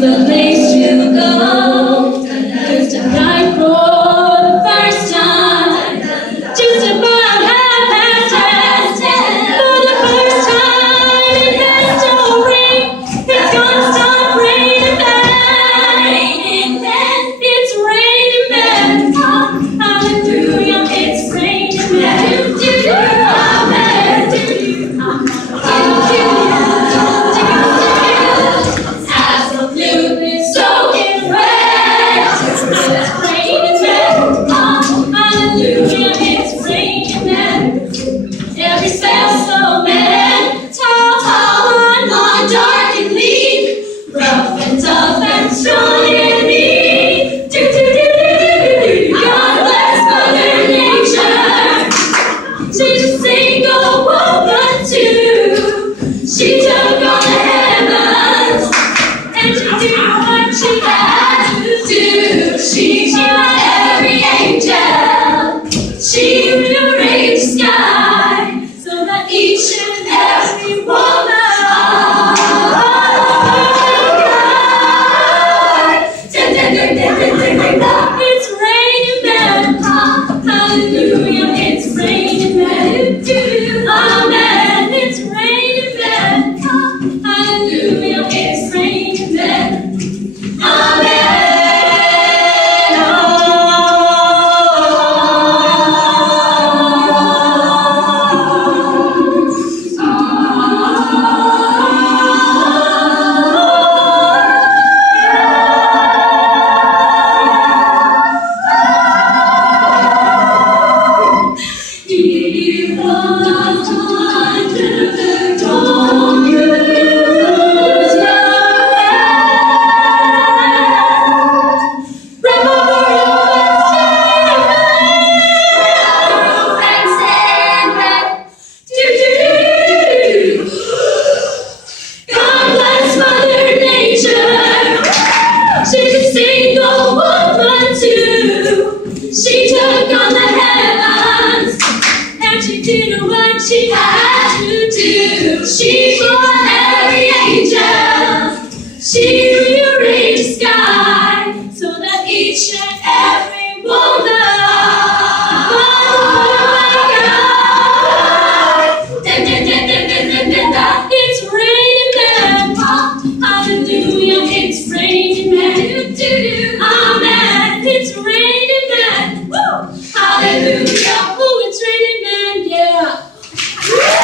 the place to go. Just arrived for the first time. Just about 10:30. For the first time in history, it's gonna start raining men. It's raining men. Hallelujah, it's raining men. Absolutely soaking wet. It's raining men. Hallelujah, it's raining men. Every special man, tall and dark and lean, rough and tough and strong and mean. God bless Mother Nature. She's a single woman too. She took on the heavens and she did what she had to do. She's every angel. She rearranged the sky so that each and every woman it's raining men. Hallelujah, it's raining men. Amen, it's raining men. Hallelujah, it's raining men. Amen. Don't you lose your head. Remember your friends and red. God bless Mother Nature. She's a single woman too. She took on the heavens and she did what she had to do. She brought every angel. She